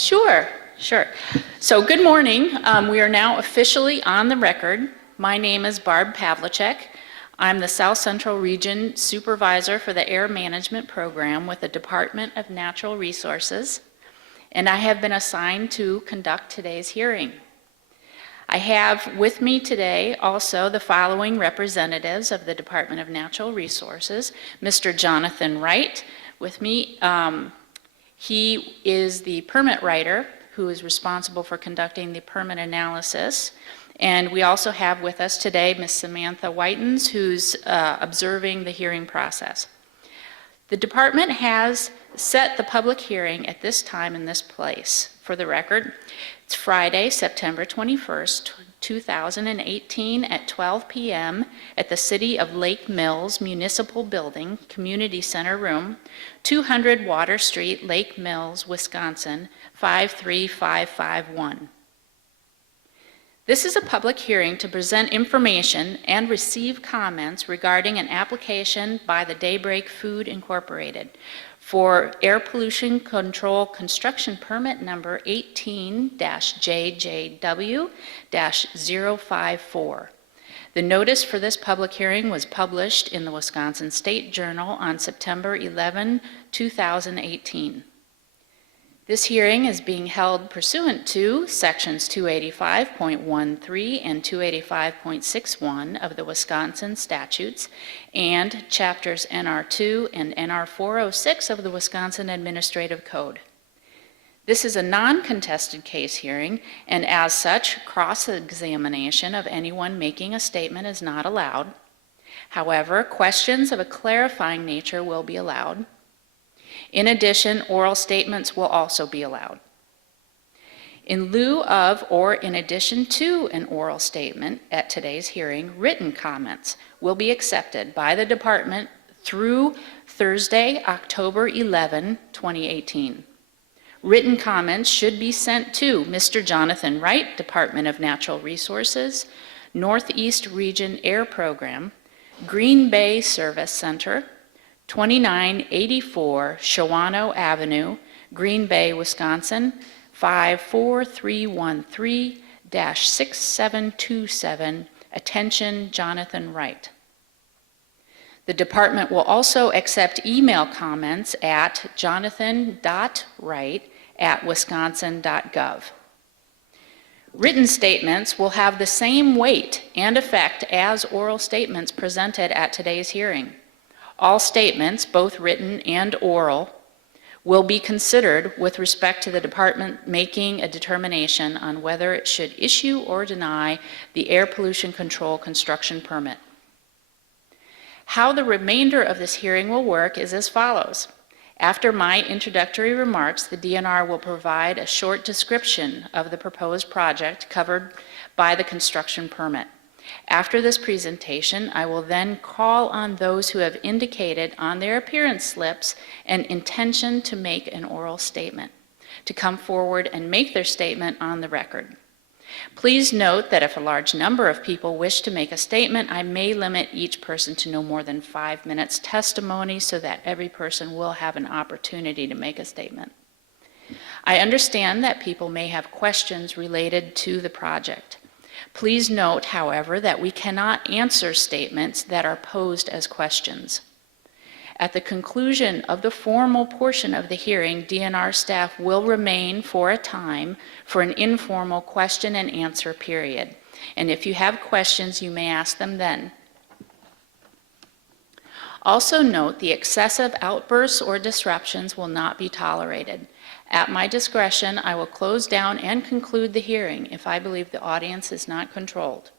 Sure, sure. So good morning. We are now officially on the record. My name is Barb Pavlicek. I'm the South Central Region Supervisor for the Air Management Program with the Department of Natural Resources, and I have been assigned to conduct today's hearing. I have with me today also the following representatives of the Department of Natural Resources. Mr. Jonathan Wright with me. He is the permit writer who is responsible for conducting the permit analysis. And we also have with us today Ms. Samantha Whitens, who's observing the hearing process. The department has set the public hearing at this time in this place. For the record, it's Friday, September 21st, 2018 at 12 p.m. at the City of Lake Mills Municipal Building, Community Center Room, 200 Water Street, Lake Mills, Wisconsin, 53551. This is a public hearing to present information and receive comments regarding an application by the Daybreak Food Incorporated for air pollution control construction permit number 18-JJW-054. The notice for this public hearing was published in the Wisconsin State Journal on September 11, 2018. This hearing is being held pursuant to Sections 285.13 and 285.61 of the Wisconsin statutes and Chapters NR2 and NR 406 of the Wisconsin Administrative Code. This is a non-contested case hearing, and as such, cross-examination of anyone making a statement is not allowed. However, questions of a clarifying nature will be allowed. In addition, oral statements will also be allowed. In lieu of or in addition to an oral statement at today's hearing, written comments will be accepted by the department through Thursday, October 11, 2018. Written comments should be sent to Mr. Jonathan Wright, Department of Natural Resources, Northeast Region Air Program, Green Bay Service Center, 2984 Shawano Avenue, Green Bay, Wisconsin, 54313-6727. Attention, Jonathan Wright. The department will also accept email comments at jonathan.wright@wisconsin.gov. Written statements will have the same weight and effect as oral statements presented at today's hearing. All statements, both written and oral, will be considered with respect to the department making a determination on whether it should issue or deny the air pollution control construction permit. How the remainder of this hearing will work is as follows. After my introductory remarks, the DNR will provide a short description of the proposed project covered by the construction permit. After this presentation, I will then call on those who have indicated on their appearance slips an intention to make an oral statement to come forward and make their statement on the record. Please note that if a large number of people wish to make a statement, I may limit each person to no more than 5 minutes testimony so that every person will have an opportunity to make a statement. I understand that people may have questions related to the project. Please note, however, that we cannot answer statements that are posed as questions. At the conclusion of the formal portion of the hearing, DNR staff will remain for a time for an informal question and answer period. And if you have questions, you may ask them then. Also note the excessive outbursts or disruptions will not be tolerated. At my discretion, I will close down and conclude the hearing if I believe the audience is not controlled.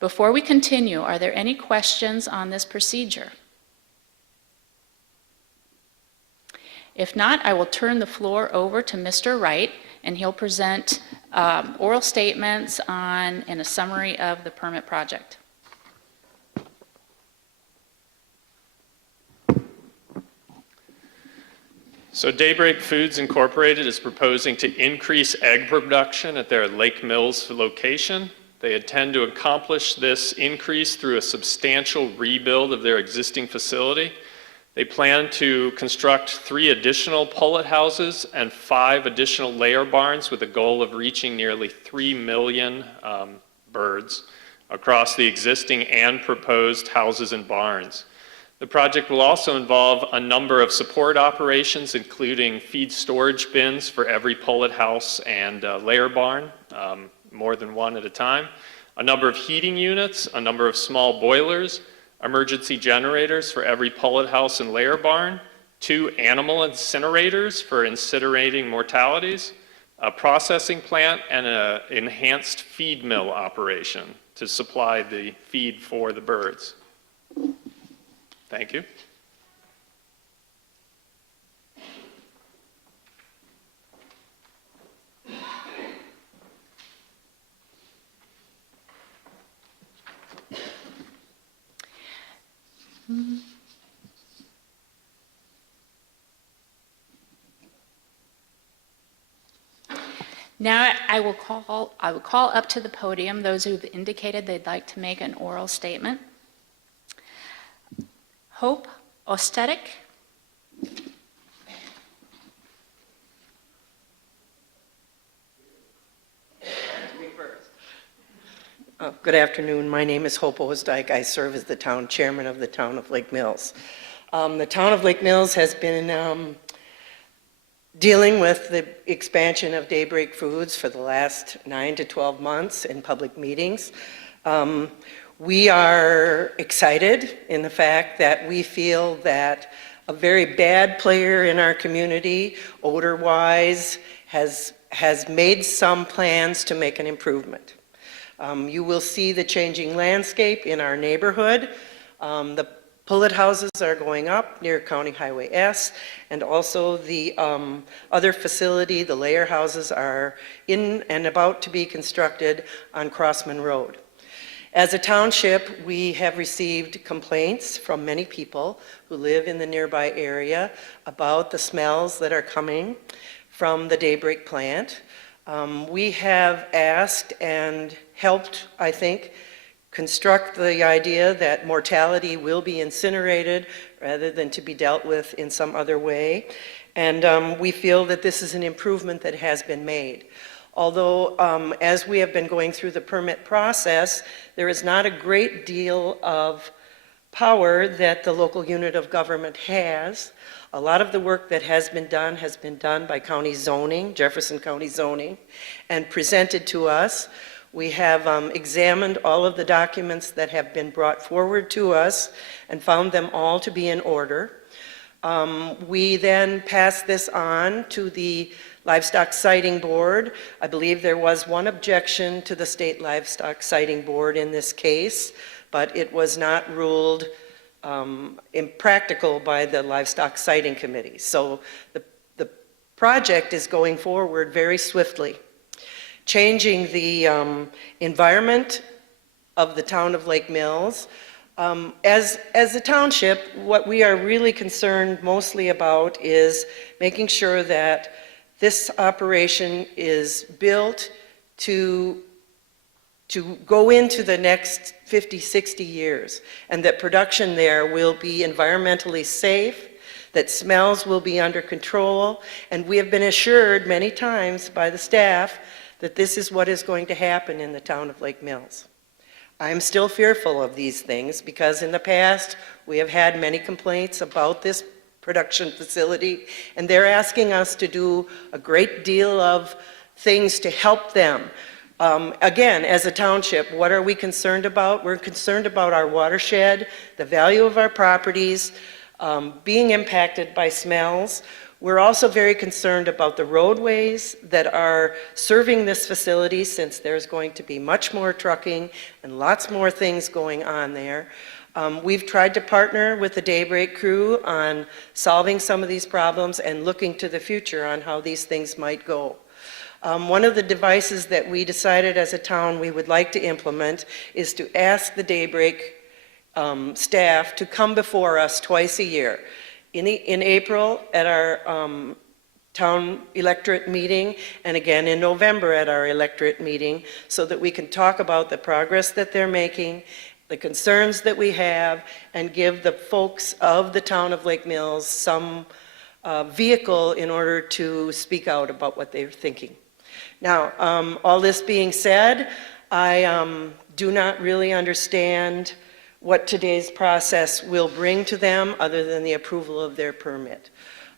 Before we continue, are there any questions on this procedure? If not, I will turn the floor over to Mr. Wright, and he'll present oral statements on and a summary of the permit project. So Daybreak Foods Incorporated is proposing to increase egg production at their Lake Mills location. They intend to accomplish this increase through a substantial rebuild of their existing facility. They plan to construct 3 additional pullet houses and 5 additional layer barns with a goal of reaching nearly 3 million birds across the existing and proposed houses and barns. The project will also involve a number of support operations, including feed storage bins for every pullet house and layer barn, more than one at a time, a number of heating units, a number of small boilers, emergency generators for every pullet house and layer barn, 2 animal incinerators for incinerating mortalities, a processing plant, and an enhanced feed mill operation to supply the feed for the birds. Thank you. Now I will call up to the podium those who've indicated they'd like to make an oral statement. Hope Ostetic. Good afternoon. My name is Hope Osdike. I serve as the town chairman of the town of Lake Mills. The town of Lake Mills has been dealing with the expansion of Daybreak Foods for the last 9 to 12 months in public meetings. We are excited in the fact that we feel that a very bad player in our community, odor-wise, has made some plans to make an improvement. You will see the changing landscape in our neighborhood. The pullet houses are going up near County Highway S, and also the other facility, the layer houses, are in and about to be constructed on Crossman Road. As a township, we have received complaints from many people who live in the nearby area about the smells that are coming from the Daybreak plant. We have asked and helped, I think, construct the idea that mortality will be incinerated rather than to be dealt with in some other way. And we feel that this is an improvement that has been made. Although, as we have been going through the permit process, there is not a great deal of power that the local unit of government has. A lot of the work that has been done by county zoning, Jefferson County zoning, and presented to us. We have examined all of the documents that have been brought forward to us and found them all to be in order. We then passed this on to the Livestock Sighting Board. I believe there was one objection to the State Livestock Sighting Board in this case, but it was not ruled impractical by the Livestock Sighting Committee. So the project is going forward very swiftly. Changing the environment of the town of Lake Mills. As a township, what we are really concerned mostly about is making sure that this operation is built to go into the next 50, 60 years, and that production there will be environmentally safe, that smells will be under control, and we have been assured many times by the staff that this is what is going to happen in the town of Lake Mills. I'm still fearful of these things because in the past we have had many complaints about this production facility, and they're asking us to do a great deal of things to help them. Again, as a township, what are we concerned about? We're concerned about our watershed, the value of our properties, being impacted by smells. We're also very concerned about the roadways that are serving this facility, since there's going to be much more trucking and lots more things going on there. We've tried to partner with the Daybreak crew on solving some of these problems and looking to the future on how these things might go. One of the devices that we decided as a town we would like to implement is to ask the Daybreak staff to come before us twice a year. In April at our town electorate meeting, and again in November at our electorate meeting, so that we can talk about the progress that they're making the concerns that we have, and give the folks of the town of Lake Mills some vehicle in order to speak out about what they're thinking. Now, all this being said, I do not really understand what today's process will bring to them other than the approval of their permit.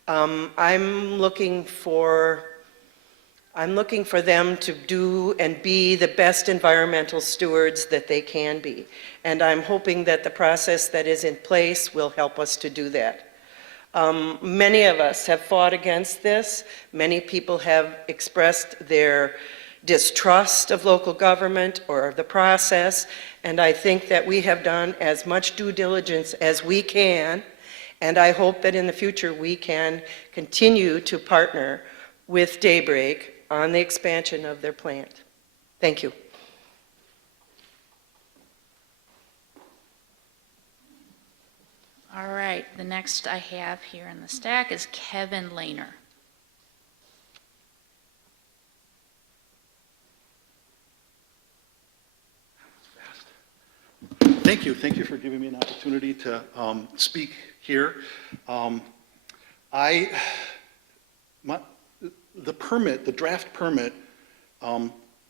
I'm looking for them to do and be the best environmental stewards that they can be. And I'm hoping that the process that is in place will help us to do that. Many of us have fought against this. Many people have expressed their distrust of local government or of the process, and I think that we have done as much due diligence as we can, and I hope that in the future we can continue to partner with Daybreak on the expansion of their plant. Thank you. All right, the next I have here in the stack is Kevin Lehner. Thank you for giving me an opportunity to speak here. The draft permit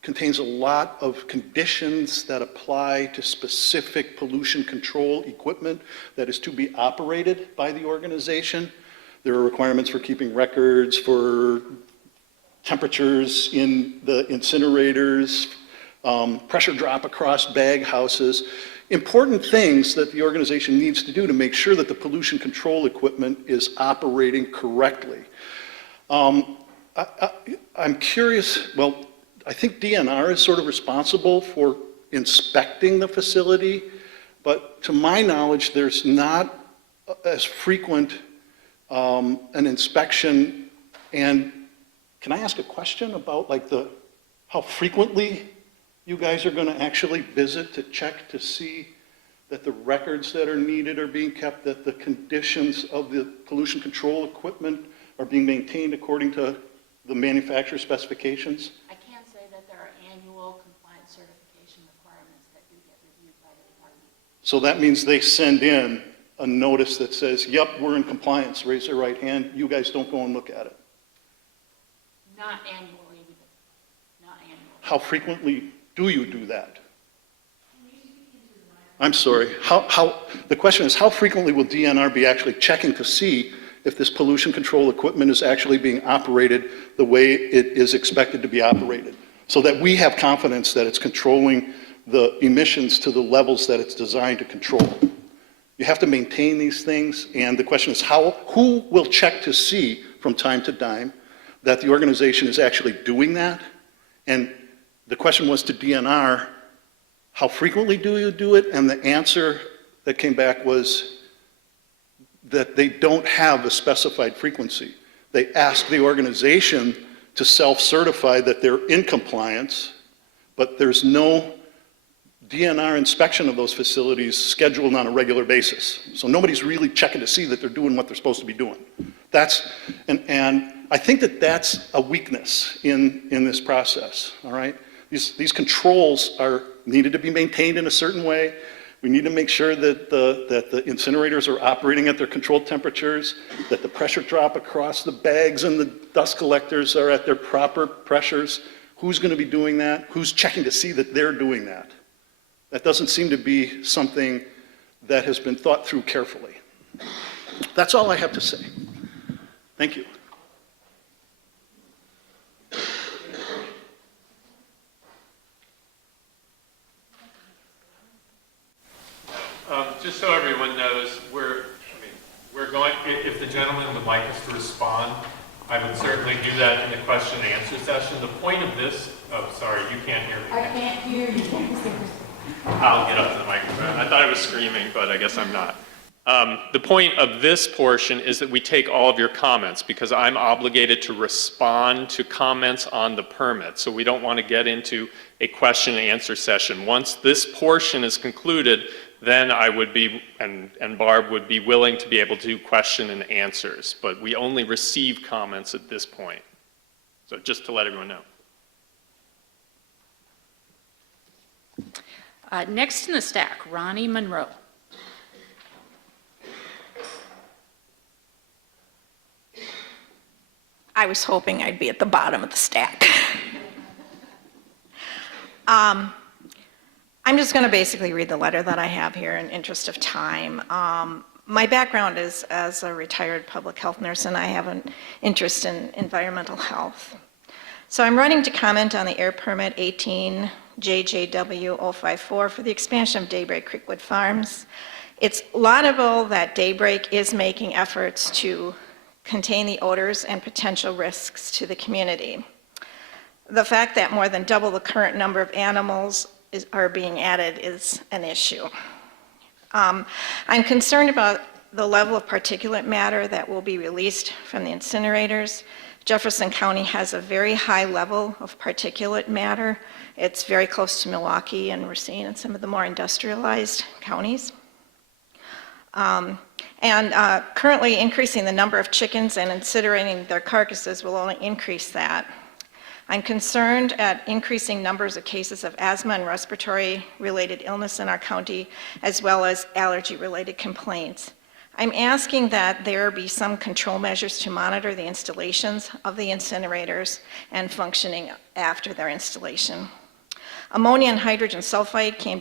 contains a lot of conditions that apply to specific pollution control equipment that is to be operated by the organization. There are requirements for keeping records for temperatures in the incinerators, pressure drop across bag houses, important things that the organization needs to do to make sure that the pollution control equipment is operating correctly. I'm curious, well, I think DNR is sort of responsible for inspecting the facility, but to my knowledge, there's not as frequent an inspection. And can I ask a question about how frequently you guys are going to actually visit to check to see that the records that are needed are being kept, that the conditions of the pollution control equipment are being maintained according to the manufacturer specifications? I can say that there are annual compliance certification requirements that do get reviewed by the department. So that means they send in a notice that says, yep, we're in compliance, raise their right hand, you guys don't go and look at it. Not annually, not annually. How frequently do you do that? I'm sorry, the question is, how frequently will DNR be actually checking to see if this pollution control equipment is actually being operated the way it is expected to be operated, so that we have confidence that it's controlling the emissions to the levels that it's designed to control? You have to maintain these things, and the question is, who will check to see from time to time that the organization is actually doing that? And the question was to DNR, how frequently do you do it? And the answer that came back was that they don't have a specified frequency. They ask the organization to self-certify that they're in compliance, but there's no DNR inspection of those facilities scheduled on a regular basis. So nobody's really checking to see that they're doing what they're supposed to be doing. And I think that that's a weakness in this process, all right? These controls are needed to be maintained in a certain way. We need to make sure that the incinerators are operating at their controlled temperatures, that the pressure drop across the bags and the dust collectors are at their proper pressures. Who's going to be doing that? Who's checking to see that they're doing that? That doesn't seem to be something that has been thought through carefully. That's all I have to say. Thank you. Just so everyone knows, we're going, if the gentleman in the mic is to respond, I would certainly do that in the question and answer session. The point of this, oh, sorry, you can't hear me. I can't hear you. I'll get up to the microphone. I thought I was screaming, but I guess I'm not. The point of this portion is that we take all of your comments because I'm obligated to respond to comments on the permit. So we don't want to get into a question and answer session. Once this portion is concluded, then I would be, and Barb would be willing to be able to do question and answers. But we only receive comments at this point. So just to let everyone know. Next in the stack, Ronnie Monroe. I was hoping I'd be at the bottom of the stack. I'm just going to basically read the letter that I have here in interest of time. My background is as a retired public health nurse, and I have an interest in environmental health. So I'm writing to comment on the air permit 18 JJW 054 for the expansion of Daybreak Creekwood Farms. It's laudable that Daybreak is making efforts to contain the odors and potential risks to the community. The fact that more than double the current number of animals are being added is an issue. I'm concerned about the level of particulate matter that will be released from the incinerators. Jefferson County has a very high level of particulate matter. It's very close to Milwaukee and Racine and some of the more industrialized counties. Currently increasing the number of chickens and incinerating their carcasses will only increase that. I'm concerned at increasing numbers of cases of asthma and respiratory-related illness in our county, as well as allergy-related complaints. I'm asking that there be some control measures to monitor the installations of the incinerators and functioning after their installation. Ammonia and hydrogen sulfide can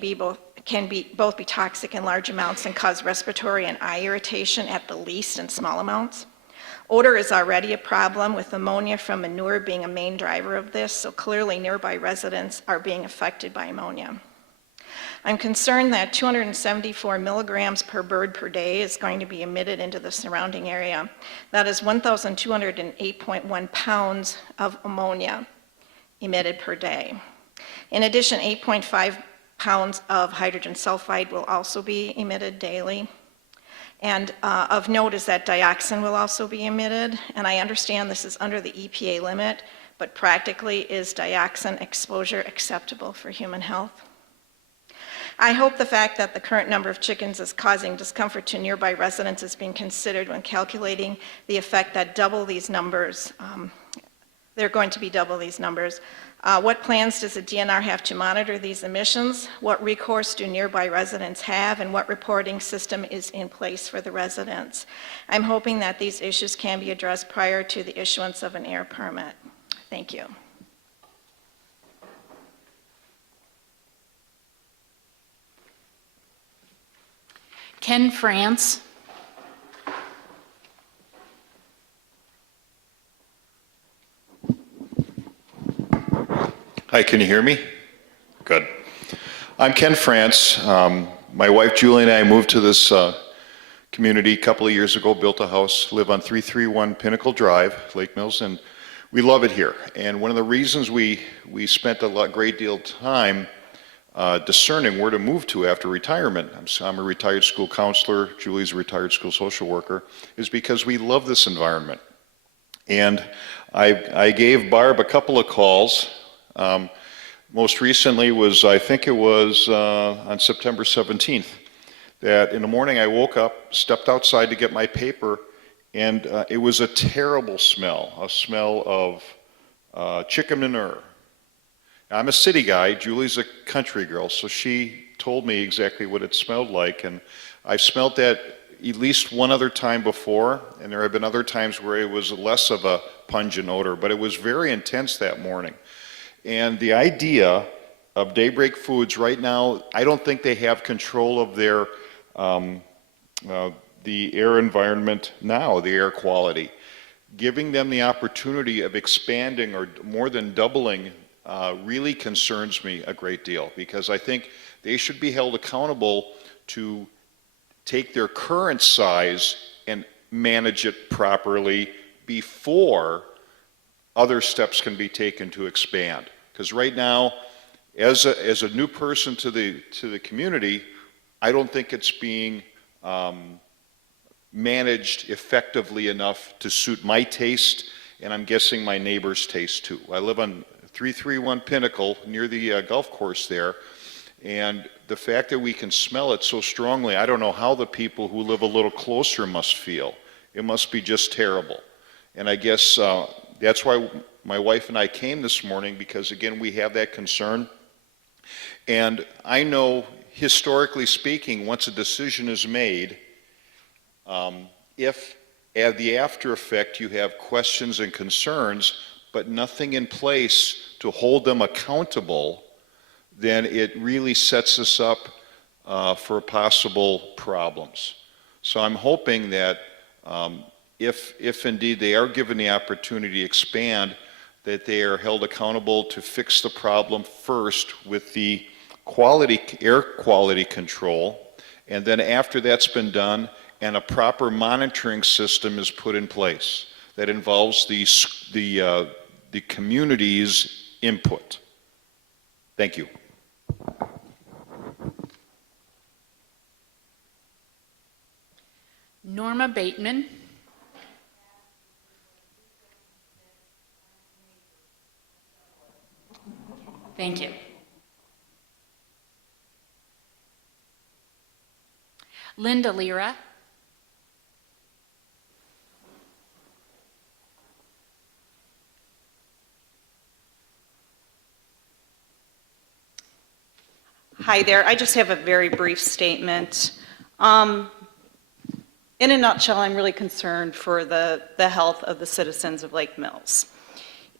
both be toxic in large amounts and cause respiratory and eye irritation at the least in small amounts. Odor is already a problem, with ammonia from manure being a main driver of this, so clearly nearby residents are being affected by ammonia. I'm concerned that 274 milligrams per bird per day is going to be emitted into the surrounding area. That is 1,208.1 pounds of ammonia emitted per day. In addition, 8.5 pounds of hydrogen sulfide will also be emitted daily. And of note is that dioxin will also be emitted, and I understand this is under the EPA limit, but practically, is dioxin exposure acceptable for human health? I hope the fact that the current number of chickens is causing discomfort to nearby residents is being considered when calculating the effect that double these numbers. They're going to be double these numbers. What plans does the DNR have to monitor these emissions? What recourse do nearby residents have, and what reporting system is in place for the residents? I'm hoping that these issues can be addressed prior to the issuance of an air permit. Thank you. Ken France. Hi, can you hear me? Good. I'm Ken France. My wife Julie and I moved to this community a couple of years ago, built a house, live on 331 Pinnacle Drive, Lake Mills, and we love it here. And one of the reasons we spent a great deal of time discerning where to move to after retirement, I'm a retired school counselor, Julie's a retired school social worker, is because we love this environment. And I gave Barb a couple of calls. Most recently was, I think it was on September 17th, that in the morning I woke up, stepped outside to get my paper, and it was a terrible smell, a smell of chicken manure. I'm a city guy, Julie's a country girl, so she told me exactly what it smelled like, and I've smelled that at least one other time before, and there have been other times where it was less of a pungent odor, but it was very intense that morning. And the idea of Daybreak Foods right now, I don't think they have control of their the air environment now, the air quality. Giving them the opportunity of expanding or more than doubling really concerns me a great deal, because I think they should be held accountable to take their current size and manage it properly before other steps can be taken to expand. Because right now, as a new person to the community, I don't think it's being managed effectively enough to suit my taste, and I'm guessing my neighbor's taste too. I live on 331 Pinnacle near the golf course there, and the fact that we can smell it so strongly, I don't know how the people who live a little closer must feel. It must be just terrible. And I guess that's why my wife and I came this morning, because again, we have that concern. And I know, historically speaking, once a decision is made, if at the after effect you have questions and concerns, but nothing in place to hold them accountable, then it really sets us up for possible problems. So I'm hoping that if indeed they are given the opportunity to expand, that they are held accountable to fix the problem first with the air quality control, and then after that's been done, and a proper monitoring system is put in place that involves the community's input. Thank you. Norma Bateman. Thank you. Linda Lira. Hi there. I just have a very brief statement. In a nutshell, I'm really concerned for the health of the citizens of Lake Mills.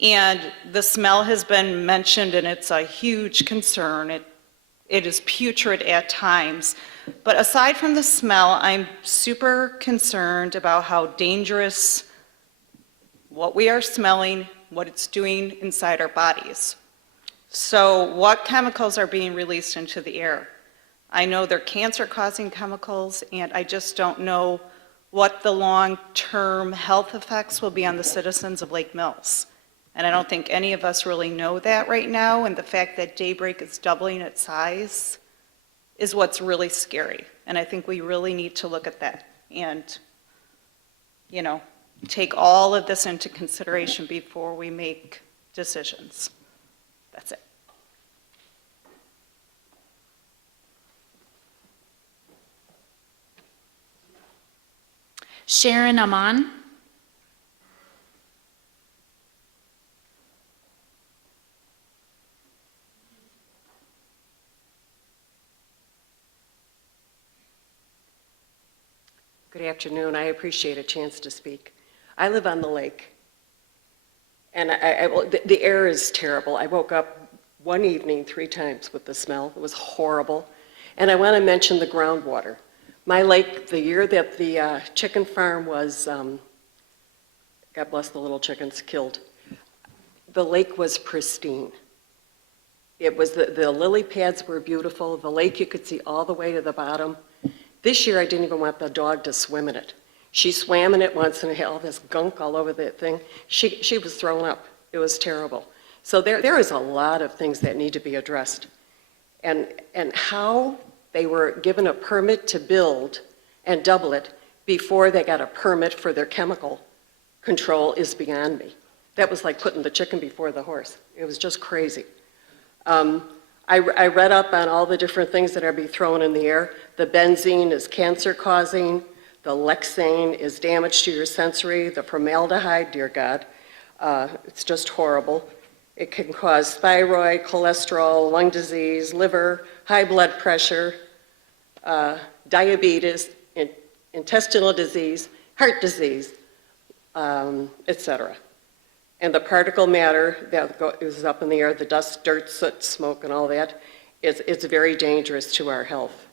And the smell has been mentioned, and it's a huge concern. It is putrid at times. But aside from the smell, I'm super concerned about how dangerous what we are smelling, what it's doing inside our bodies. So what chemicals are being released into the air? I know they're cancer-causing chemicals, and I just don't know what the long-term health effects will be on the citizens of Lake Mills. And I don't think any of us really know that right now, and the fact that Daybreak is doubling its size is what's really scary. And I think we really need to look at that and, you know, take all of this into consideration before we make decisions. That's it. Sharon Aman. Good afternoon. I appreciate a chance to speak. I live on the lake, and the air is terrible. I woke up one evening 3 times with the smell. It was horrible. And I want to mention the groundwater. My lake, the year that the chicken farm was, God bless the little chickens, killed, the lake was pristine. It was, the lily pads were beautiful. The lake, you could see all the way to the bottom. This year, I didn't even want the dog to swim in it. She swam in it once and had all this gunk all over the thing. She was thrown up. It was terrible. So there is a lot of things that need to be addressed. And how they were given a permit to build and double it before they got a permit for their chemical control is beyond me. That was like putting the chicken before the horse. It was just crazy. I read up on all the different things that are being thrown in the air. The benzene is cancer-causing. The lexane is damage to your sensory. The formaldehyde, dear God, it's just horrible. It can cause thyroid, cholesterol, lung disease, liver, high blood pressure, diabetes, intestinal disease, heart disease, etc. And the particle matter that is up in the air, the dust, dirt, soot, smoke, and all that, it's very dangerous to our health.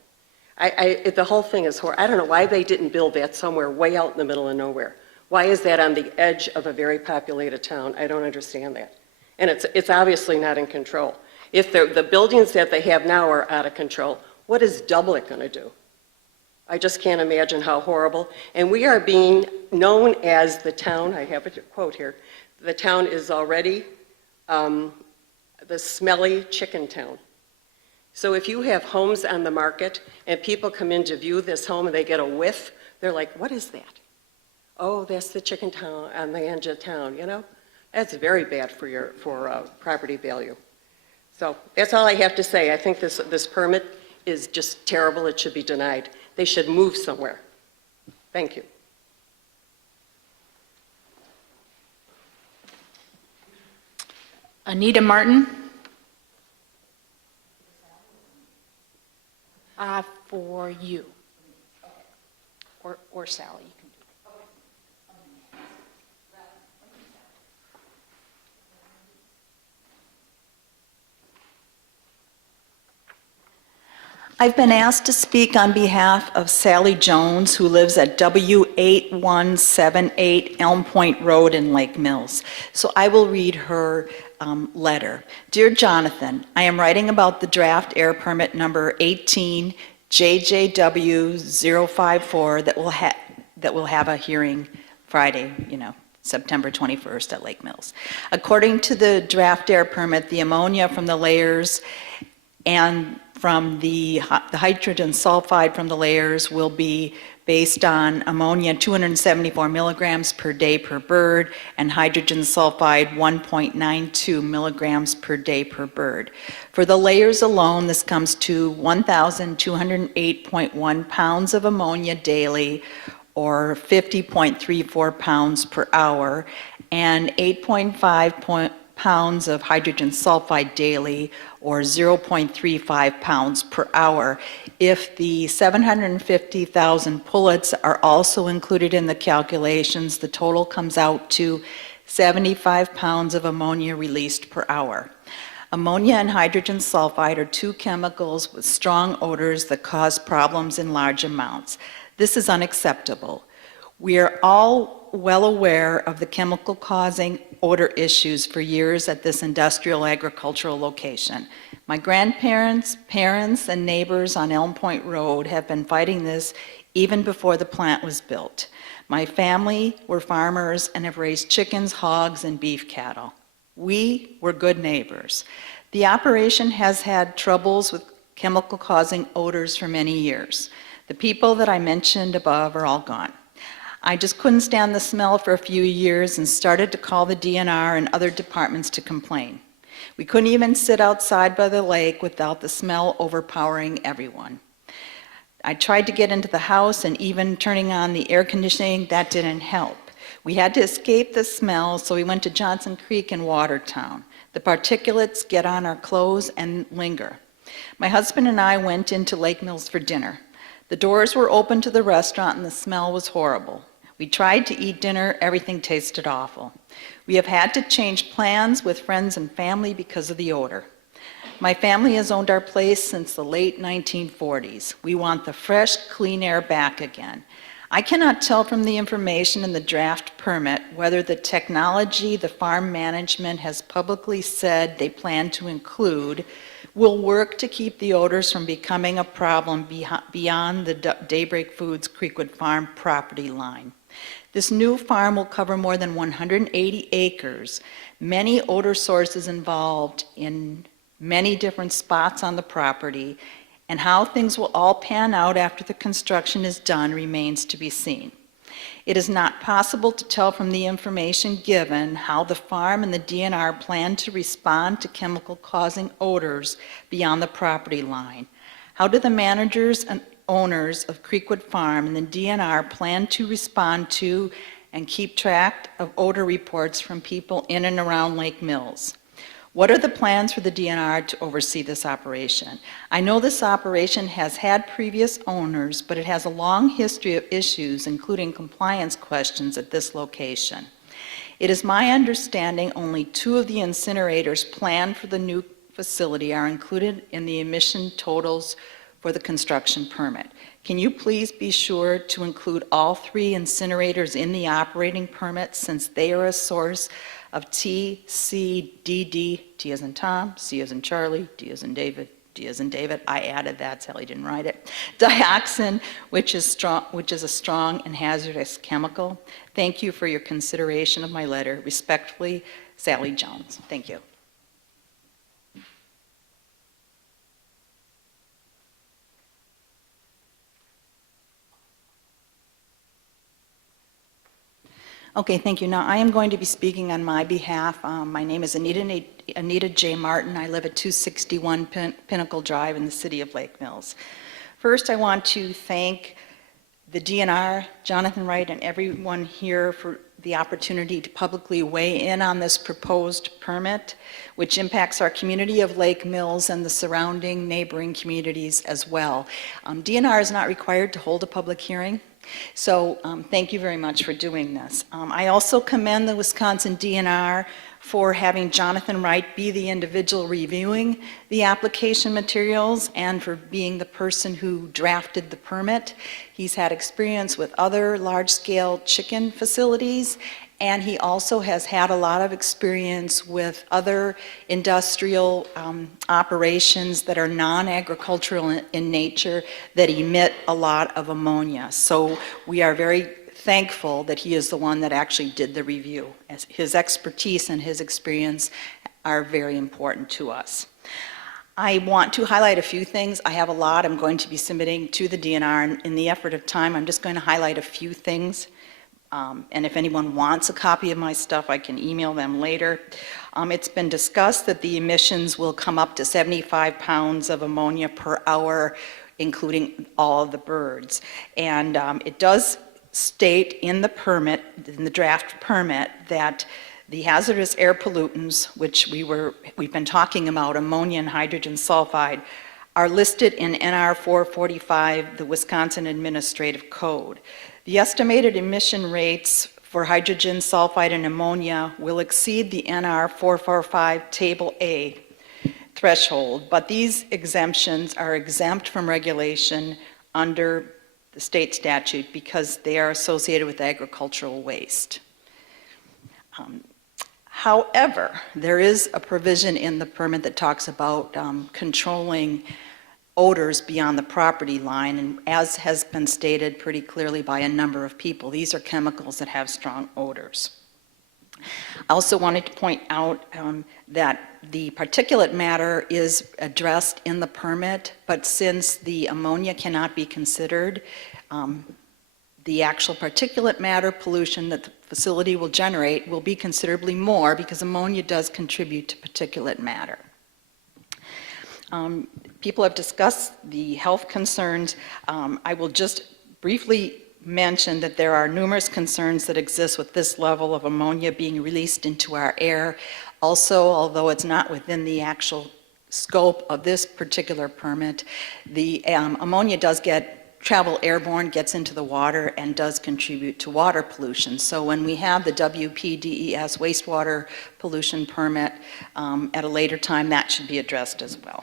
The whole thing is horrible. I don't know why they didn't build that somewhere way out in the middle of nowhere. Why is that on the edge of a very populated town? I don't understand that. And it's obviously not in control. If the buildings that they have now are out of control, what is Dublin going to do? I just can't imagine how horrible. And we are being known as the town, I have a quote here, the town is already the smelly chicken town. So if you have homes on the market and people come in to view this home and they get a whiff, they're like, what is that? Oh, that's the chicken town on the edge of town, you know? That's very bad for property value. So that's all I have to say. I think this permit is just terrible. It should be denied. They should move somewhere. Thank you. Anita Martin. or you. Or Sally, you can do it. I've been asked to speak on behalf of Sally Jones, who lives at W8178 Elm Point Road in Lake Mills. So I will read her letter. Dear Jonathan, I am writing about the draft air permit number 18 JJW054 that will have a hearing Friday, September 21st at Lake Mills. According to the draft air permit, the ammonia from the layers and from the hydrogen sulfide from the layers will be based on ammonia 274 milligrams per day per bird and hydrogen sulfide 1.92 milligrams per day per bird. For the layers alone, this comes to 1,208.1 pounds of ammonia daily, or 50.34 pounds per hour, and 8.5 pounds of hydrogen sulfide daily, or 0.35 pounds per hour. If the 750,000 pullets are also included in the calculations, the total comes out to 75 pounds of ammonia released per hour. Ammonia and hydrogen sulfide are two chemicals with strong odors that cause problems in large amounts. This is unacceptable. We are all well aware of the chemical causing odor issues for years at this industrial agricultural location. My grandparents, parents, and neighbors on Elm Point Road have been fighting this even before the plant was built. My family were farmers and have raised chickens, hogs, and beef cattle. We were good neighbors. The operation has had troubles with chemical causing odors for many years. The people that I mentioned above are all gone. I just couldn't stand the smell for a few years and started to call the DNR and other departments to complain. We couldn't even sit outside by the lake without the smell overpowering everyone. I tried to get into the house, and even turning on the air conditioning, that didn't help. We had to escape the smell, so we went to Johnson Creek in Watertown. The particulates get on our clothes and linger. My husband and I went into Lake Mills for dinner. The doors were open to the restaurant and the smell was horrible. We tried to eat dinner, everything tasted awful. We have had to change plans with friends and family because of the odor. My family has owned our place since the late 1940s. We want the fresh, clean air back again. I cannot tell from the information in the draft permit whether the technology the farm management has publicly said they plan to include will work to keep the odors from becoming a problem beyond the Daybreak Foods Creekwood Farm property line. This new farm will cover more than 180 acres, many odor sources involved in many different spots on the property, and how things will all pan out after the construction is done remains to be seen. It is not possible to tell from the information given how the farm and the DNR plan to respond to chemical-causing odors beyond the property line. How do the managers and owners of Creekwood Farm and the DNR plan to respond to and keep track of odor reports from people in and around Lake Mills? What are the plans for the DNR to oversee this operation? I know this operation has had previous owners, but it has a long history of issues, including compliance questions at this location. It is my understanding only 2 of the incinerators planned for the new facility are included in the emission totals for the construction permit. Can you please be sure to include all 3 incinerators in the operating permit, since they are a source of TCDD, T as in Tom, C as in Charlie, D as in David, D as in David. I added that, Sally didn't write it. Dioxin, which is a strong and hazardous chemical. Thank you for your consideration of my letter. Respectfully, Sally Jones. Thank you. Okay, thank you. Now, I am going to be speaking on my behalf. My name is Anita J. Martin. I live at 261 Pinnacle Drive in the city of Lake Mills. First, I want to thank the DNR, Jonathan Wright, and everyone here for the opportunity to publicly weigh in on this proposed permit, which impacts our community of Lake Mills and the surrounding neighboring communities as well. DNR is not required to hold a public hearing, so thank you very much for doing this. I also commend the Wisconsin DNR for having Jonathan Wright be the individual reviewing the application materials and for being the person who drafted the permit. He's had experience with other large-scale chicken facilities, and he also has had a lot of experience with other industrial operations that are non-agricultural in nature that emit a lot of ammonia. So we are very thankful that he is the one that actually did the review. As his expertise and his experience are very important to us. I want to highlight a few things. I have a lot I'm going to be submitting to the DNR, and in the effort of time, I'm just going to highlight a few things. And if anyone wants a copy of my stuff, I can email them later. It's been discussed that the emissions will come up to 75 pounds of ammonia per hour, including all of the birds. And it does state in the permit, in the draft permit, that the hazardous air pollutants, which we've been talking about, ammonia and hydrogen sulfide, are listed in NR 445, the Wisconsin Administrative Code. The estimated emission rates for hydrogen sulfide and ammonia will exceed the NR 445 Table A threshold, but these exemptions are exempt from regulation under the state statute because they are associated with agricultural waste. However, there is a provision in the permit that talks about controlling odors beyond the property line, and as has been stated pretty clearly by a number of people, these are chemicals that have strong odors. I also wanted to point out that the particulate matter is addressed in the permit, but since the ammonia cannot be considered, the actual particulate matter pollution that the facility will generate will be considerably more because ammonia does contribute to particulate matter. People have discussed the health concerns. I will just briefly mention that there are numerous concerns that exist with this level of ammonia being released into our air. Also, although it's not within the actual scope of this particular permit, the ammonia does travel airborne, gets into the water, and does contribute to water pollution. So when we have the WPDES wastewater pollution permit at a later time, that should be addressed as well.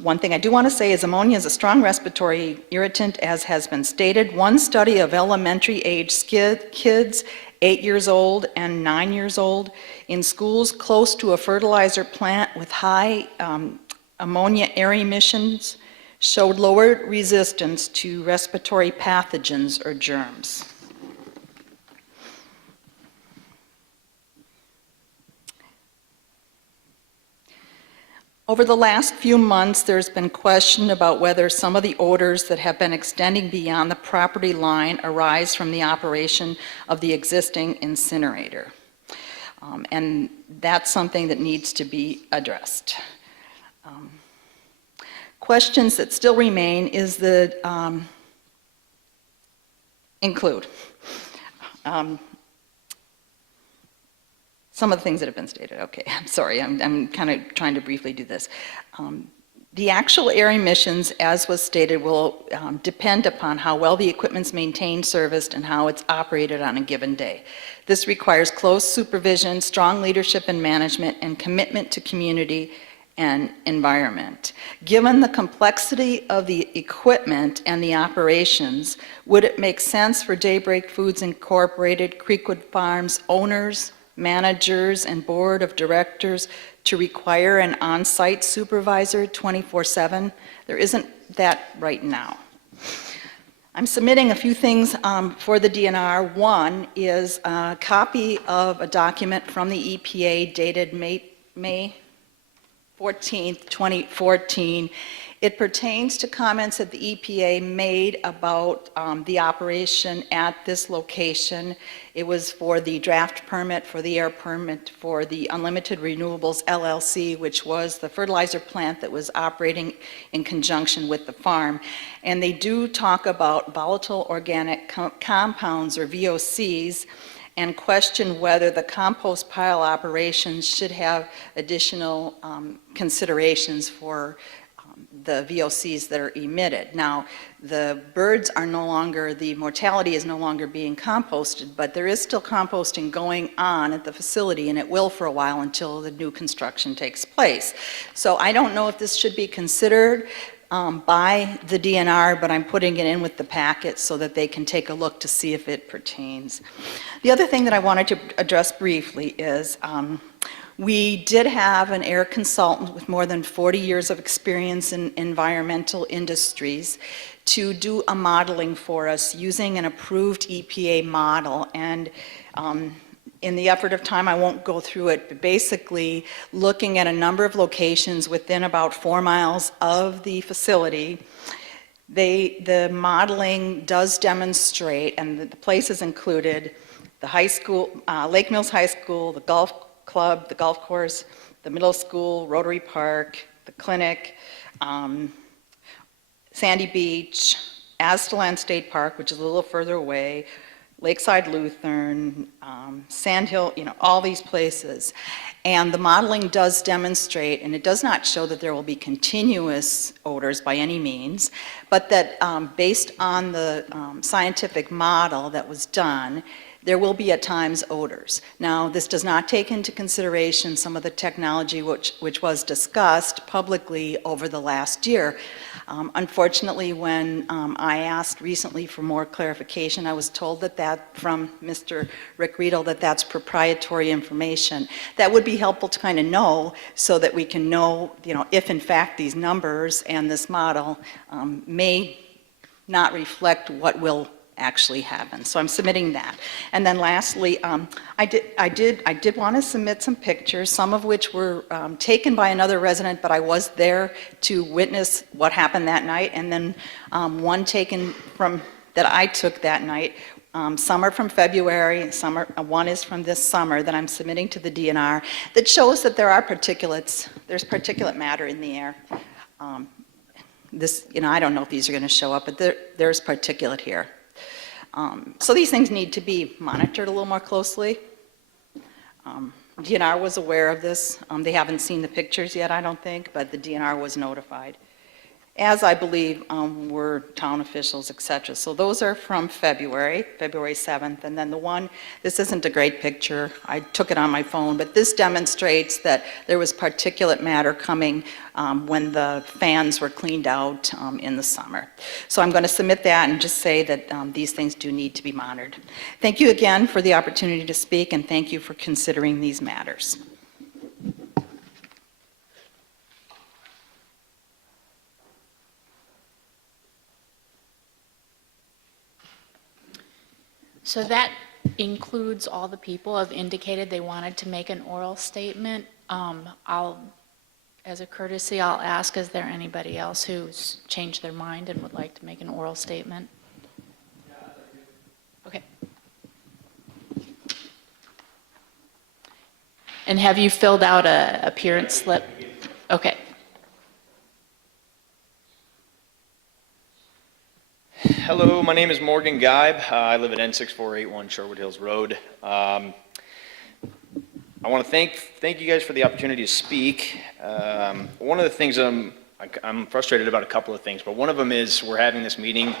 One thing I do want to say is ammonia is a strong respiratory irritant, as has been stated. One study of elementary age kids, 8 years old and 9 years old, in schools close to a fertilizer plant with high ammonia air emissions showed lower resistance to respiratory pathogens or germs. Over the last few months, there's been question about whether some of the odors that have been extending beyond the property line arise from the operation of the existing incinerator. And that's something that needs to be addressed. Questions that still remain is include some of the things that have been stated. Okay, I'm sorry, I'm kind of trying to briefly do this. The actual air emissions, as was stated, will depend upon how well the equipment's maintained, serviced, and how it's operated on a given day. This requires close supervision, strong leadership and management, and commitment to community and environment. Given the complexity of the equipment and the operations, would it make sense for Daybreak Foods Incorporated, Creekwood Farms owners, managers, and board of directors to require an on-site supervisor 24/7? There isn't that right now. I'm submitting a few things for the DNR. One is a copy of a document from the EPA dated May 14th, 2014, It pertains to comments that the EPA made about the operation at this location. It was for the draft permit, for the air permit, for the Unlimited Renewables LLC, which was the fertilizer plant that was operating in conjunction with the farm. And they do talk about volatile organic compounds, or VOCs, and question whether the compost pile operations should have additional considerations for the VOCs that are emitted. Now, the birds are no longer, the mortality is no longer being composted, but there is still composting going on at the facility, and it will for a while until the new construction takes place. So I don't know if this should be considered by the DNR, but I'm putting it in with the packet so that they can take a look to see if it pertains. The other thing that I wanted to address briefly is we did have an air consultant with more than 40 years of experience in environmental industries to do a modeling for us using an approved EPA model. And in the effort of time, I won't go through it, but basically looking at a number of locations within about 4 miles of the facility, the modeling does demonstrate, and the places included the high school, Lake Mills High School, the golf club, the golf course, the middle school, Rotary Park, the clinic, Sandy Beach, Aztalan State Park, which is a little further away, Lakeside Lutheran, Sand Hill, all these places. And the modeling does demonstrate, and it does not show that there will be continuous odors by any means, but that based on the scientific model that was done, there will be at times odors. Now, this does not take into consideration some of the technology which was discussed publicly over the last year. Unfortunately, when I asked recently for more clarification, I was told that from Mr. Rick Riedel, that's proprietary information. That would be helpful to kind of know so that we can know, if in fact these numbers and this model may not reflect what will actually happen. So I'm submitting that. And then lastly, I did want to submit some pictures, some of which were taken by another resident, but I was there to witness what happened that night, and then one taken that I took that night. Some are from February, one is from this summer that I'm submitting to the DNR that shows that there's particulate matter in the air. I don't know if these are going to show up, but there's particulate here. So these things need to be monitored a little more closely. DNR was aware of this. They haven't seen the pictures yet, I don't think, but the DNR was notified, as I believe were town officials, et cetera. So those are from February 7th, and then the one, this isn't a great picture, I took it on my phone, but this demonstrates that there was particulate matter coming when the fans were cleaned out in the summer. So I'm going to submit that and just say that these things do need to be monitored. Thank you again for the opportunity to speak, and thank you for considering these matters. So that includes all the people who have indicated they wanted to make an oral statement. As a courtesy, I'll ask, is there anybody else who's changed their mind and would like to make an oral statement? Okay. And have you filled out a appearance slip? Okay. Hello, my name is Morgan Geib. I live at N6481 Sherwood Hills Road. I want to thank you guys for the opportunity to speak. One of the things I'm frustrated about, a couple of things, but one of them is we're having this meeting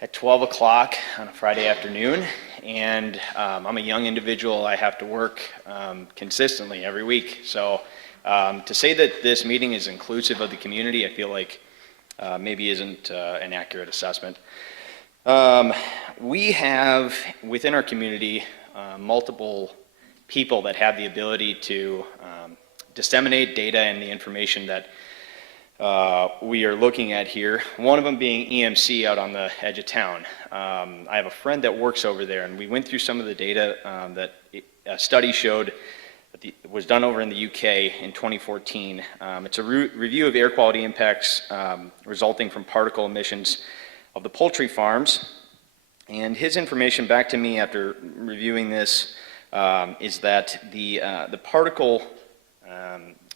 at 12 o'clock on a Friday afternoon, and I'm a young individual. I have to work consistently every week. So to say that this meeting is inclusive of the community, I feel like maybe isn't an accurate assessment. We have within our community multiple people that have the ability to disseminate data and the information that we are looking at here. One of them being EMC out on the edge of town. I have a friend that works over there, and we went through some of the data that a study showed it was done over in the UK in 2014. It's a review of air quality impacts resulting from particle emissions of the poultry farms. And his information back to me after reviewing this is that the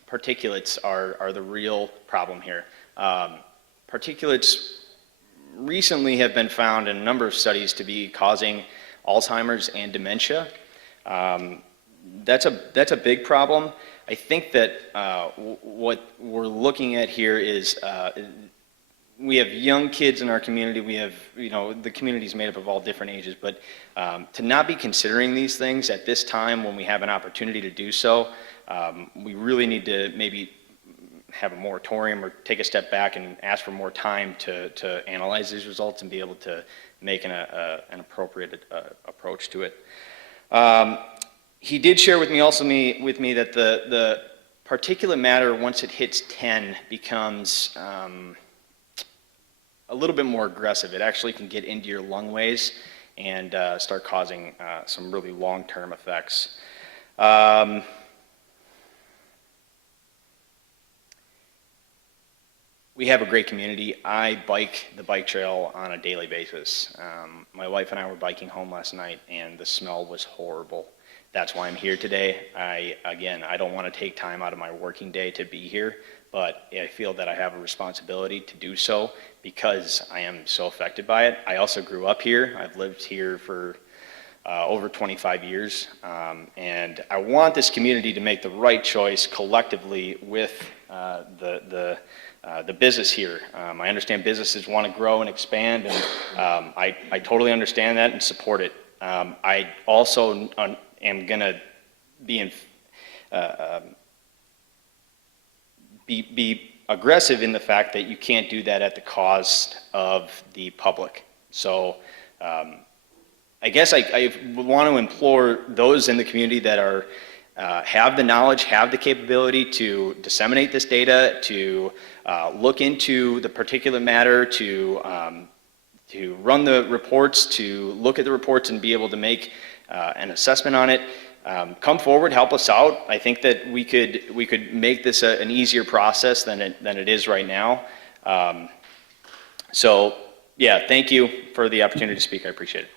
particulates are the real problem here. Particulates recently have been found in a number of studies to be causing Alzheimer's and dementia. That's a big problem. I think that what we're looking at here is we have young kids in our community. We have, the community is made up of all different ages, but to not be considering these things at this time when we have an opportunity to do so, we really need to maybe have a moratorium or take a step back and ask for more time to analyze these results and be able to make an appropriate approach to it. He did share with me that the particulate matter, once it hits 10, becomes a little bit more aggressive. It actually can get into your lung ways and start causing some really long-term effects. We have a great community. I bike the bike trail on a daily basis. My wife and I were biking home last night, and the smell was horrible. That's why I'm here today. I don't want to take time out of my working day to be here, but I feel that I have a responsibility to do so because I am so affected by it. I also grew up here. I've lived here for over 25 years, and I want this community to make the right choice collectively with the business here. I understand businesses want to grow and expand, and I totally understand that and support it. I also am going to be aggressive in the fact that you can't do that at the cost of the public. So I guess I want to implore those in the community that are have the knowledge, have the capability to disseminate this data, to look into the particulate matter, to run the reports, to look at the reports and be able to make an assessment on it. Come forward, help us out. I think that we could make this an easier process than it is right now. So yeah, thank you for the opportunity to speak. I appreciate it.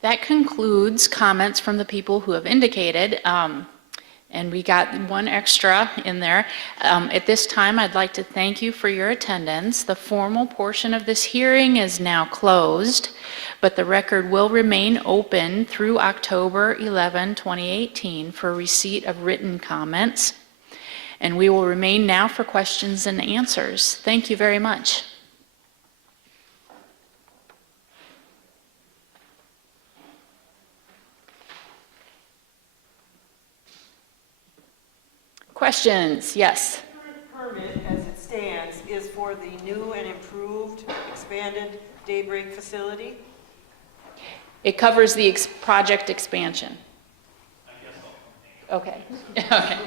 That concludes comments from the people who have indicated, and we got one extra in there. At this time, I'd like to thank you for your attendance. The formal portion of this hearing is now closed, but the record will remain open through October 11, 2018 for receipt of written comments, and we will remain now for questions and answers. Thank you very much. Questions? Yes. The current permit, as it stands, is for the new and improved, expanded Daybreak facility? It covers the project expansion. Okay. Okay.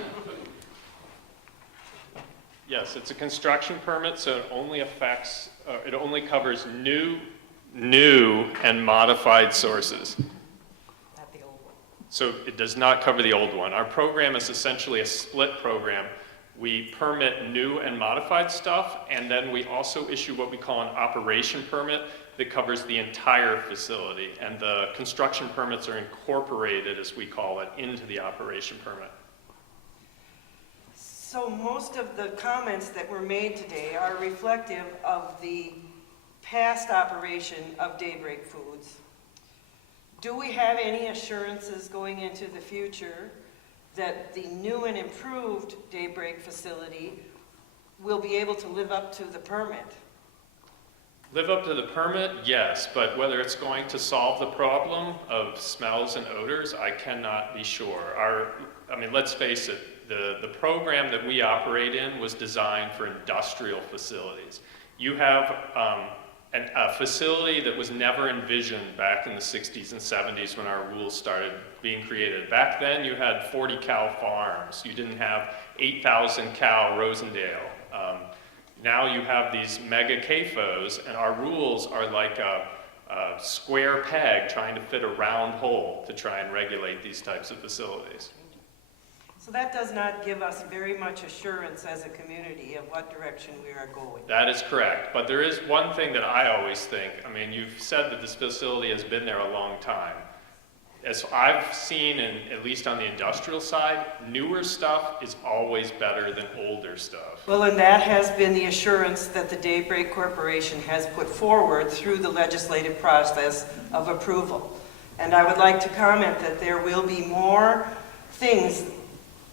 Yes, it's a construction permit, so it only affects, it only covers new and modified sources. So it does not cover the old one. Our program is essentially a split program. We permit new and modified stuff, and then we also issue what we call an operation permit that covers the entire facility. And the construction permits are incorporated, as we call it, into the operation permit. So most of the comments that were made today are reflective of the past operation of Daybreak Foods. Do we have any assurances going into the future that the new and improved Daybreak facility will be able to live up to the permit? Live up to the permit, yes, but whether it's going to solve the problem of smells and odors, I cannot be sure. Let's face it, the program that we operate in was designed for industrial facilities. You have a facility that was never envisioned back in the 60s and 70s when our rules started being created. Back then you had 40 cow farms. You didn't have 8,000 cow Rosendale. Now you have these mega CAFOs, and our rules are like square peg trying to fit a round hole to try and regulate these types of facilities. So that does not give us very much assurance as a community of what direction we are going. That is correct, but there is one thing that I always think, I mean, you've said that this facility has been there a long time. As I've seen, at least on the industrial side, newer stuff is always better than older stuff. Well, and that has been the assurance that the Daybreak Corporation has put forward through the legislative process of approval. And I would like to comment that there will be more things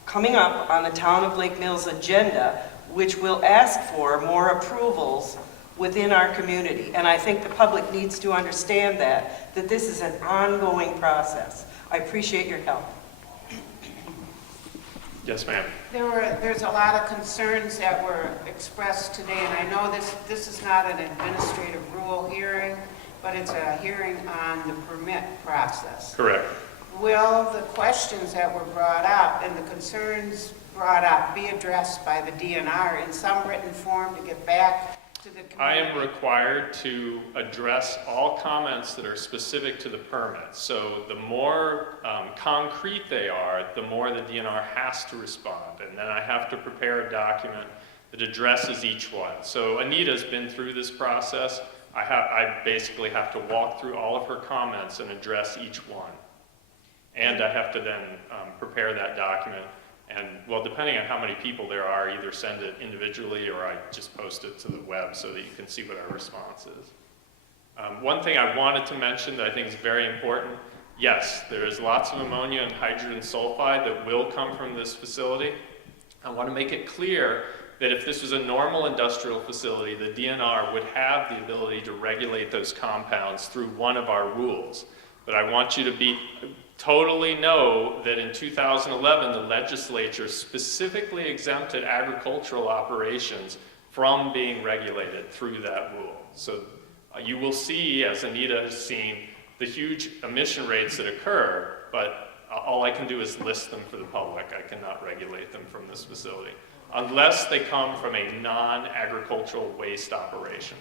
coming up on the Town of Lake Mills agenda, which will ask for more approvals within our community. And I think the public needs to understand that this is an ongoing process. I appreciate your help. Yes, ma'am. There's a lot of concerns that were expressed today, and I know this is not an administrative rule hearing, but it's a hearing on the permit process. Correct. Will the questions that were brought up and the concerns brought up be addressed by the DNR in some written form to get back to the community? I am required to address all comments that are specific to the permit. So the more concrete they are, the more the DNR has to respond. And then I have to prepare a document that addresses each one. So Anita's been through this process. I basically have to walk through all of her comments and address each one. And I have to then prepare that document. And, well, depending on how many people there are, either send it individually or I just post it to the web so that you can see what our response is. One thing I wanted to mention that I think is very important, yes, there is lots of ammonia and hydrogen sulfide that will come from this facility. I want to make it clear that if this was a normal industrial facility, the DNR would have the ability to regulate those compounds through one of our rules. But I want you to totally know that in 2011, the legislature specifically exempted agricultural operations from being regulated through that rule. So you will see, as Anita has seen, the huge emission rates that occur, but all I can do is list them for the public. I cannot regulate them from this facility, unless they come from a non-agricultural waste operation.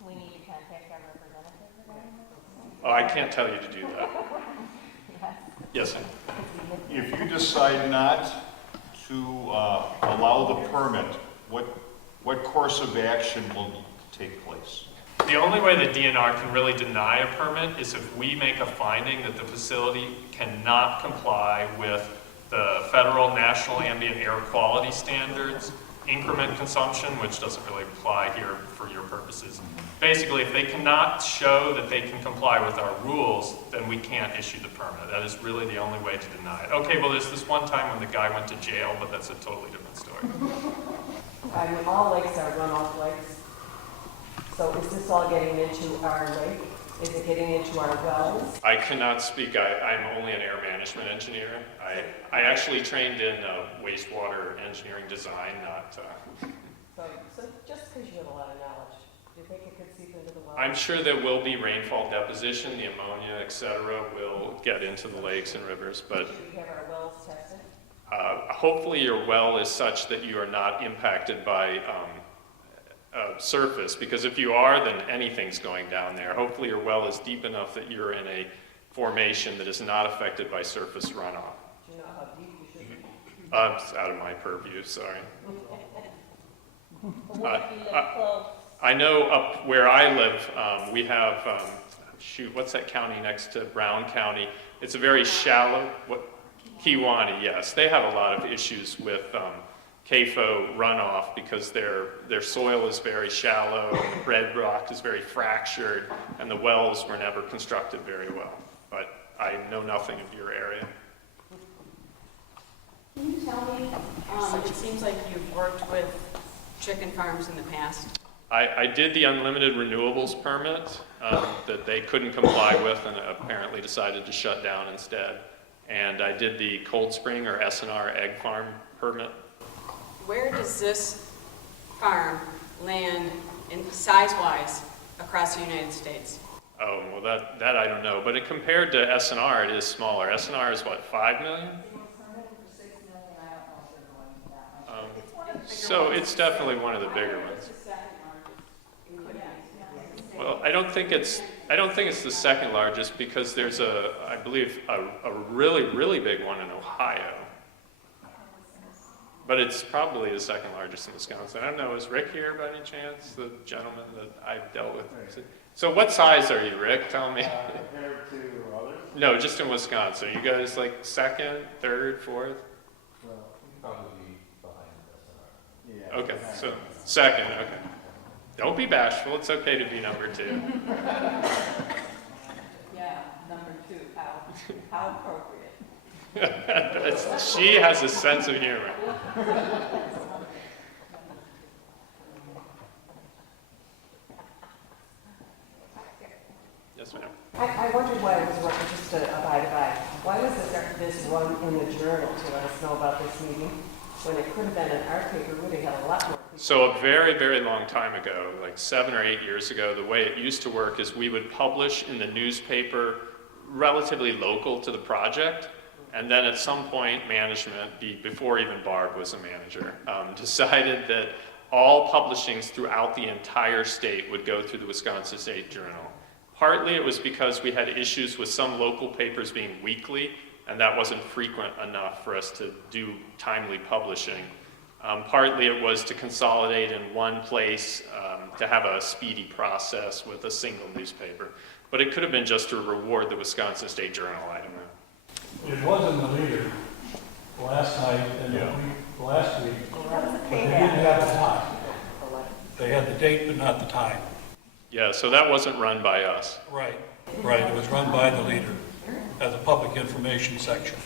We need to contact our representative regarding this? Oh, I can't tell you to do that. Yes, sir. If you decide not to allow the permit, what course of action will take place? The only way the DNR can really deny a permit is if we make a finding that the facility cannot comply with the federal national ambient air quality standards, increment consumption, which doesn't really apply here for your purposes. Basically, if they cannot show that they can comply with our rules, then we can't issue the permit. That is really the only way to deny it. Okay, well, there's this one time when the guy went to jail, but that's a totally different story. All lakes are runoff lakes. So is this all getting into our lake? Is it getting into our wells? I cannot speak. I'm only an air management engineer. I actually trained in wastewater engineering design, not... So just because you have a lot of knowledge, do you think it could seep into the wells? I'm sure there will be rainfall deposition, the ammonia, et cetera, will get into the lakes and rivers, but... Should we have our wells tested? Hopefully your well is such that you are not impacted by surface, because if you are, then anything's going down there. Hopefully your well is deep enough that you're in a formation that is not affected by surface runoff. Do you know how deep you should be? It's out of my purview, sorry. I know up where I live, we have, what's that county next to Brown County? It's a very shallow, Kewanee, yes. They have a lot of issues with CAFO runoff because their soil is very shallow, and the bedrock is very fractured, and the wells were never constructed very well. But I know nothing of your area. Can you tell me, it seems like you've worked with chicken farms in the past. I did the unlimited renewables permit that they couldn't comply with and apparently decided to shut down instead. And I did the Cold Spring or SNR egg farm permit. Where does this farm land in size-wise across the United States? Oh, well, that I don't know. But compared to SNR, it is smaller. SNR is what, 5 million? So it's definitely one of the bigger ones. Well, I don't think it's the second largest because there's I believe, a really, really big one in Ohio. But it's probably the second largest in Wisconsin. I don't know, is Rick here by any chance, the gentleman that I've dealt with? So what size are you, Rick? Tell me. Compared to others? No, just in Wisconsin. Are you guys like second, third, fourth? Well, probably behind us. Yeah. Okay, so second, okay. Don't be bashful, it's okay to be number 2. Yeah, number 2, how appropriate. She has a sense of humor. Yes, ma'am. I wondered why it was run, just to abide by, why was this run in the Journal to let us know about this meeting, when it could have been in our paper, we would have had a lot more people. So a very, very long time ago, like 7 or 8 years ago, the way it used to work is we would publish in the newspaper relatively local to the project, and then at some point management, before even Barb was a manager, decided that all publishings throughout the entire state would go through the Wisconsin State Journal. Partly it was because we had issues with some local papers being weekly, and that wasn't frequent enough for us to do timely publishing. Partly it was to consolidate in one place, to have a speedy process with a single newspaper. But it could have been just to reward the Wisconsin State Journal, I don't know. It was in the leader last night and last week, but they didn't have the time. They had the date, but not the time. Yeah, so that wasn't run by us. Right, right. It was run by the leader as a public information section.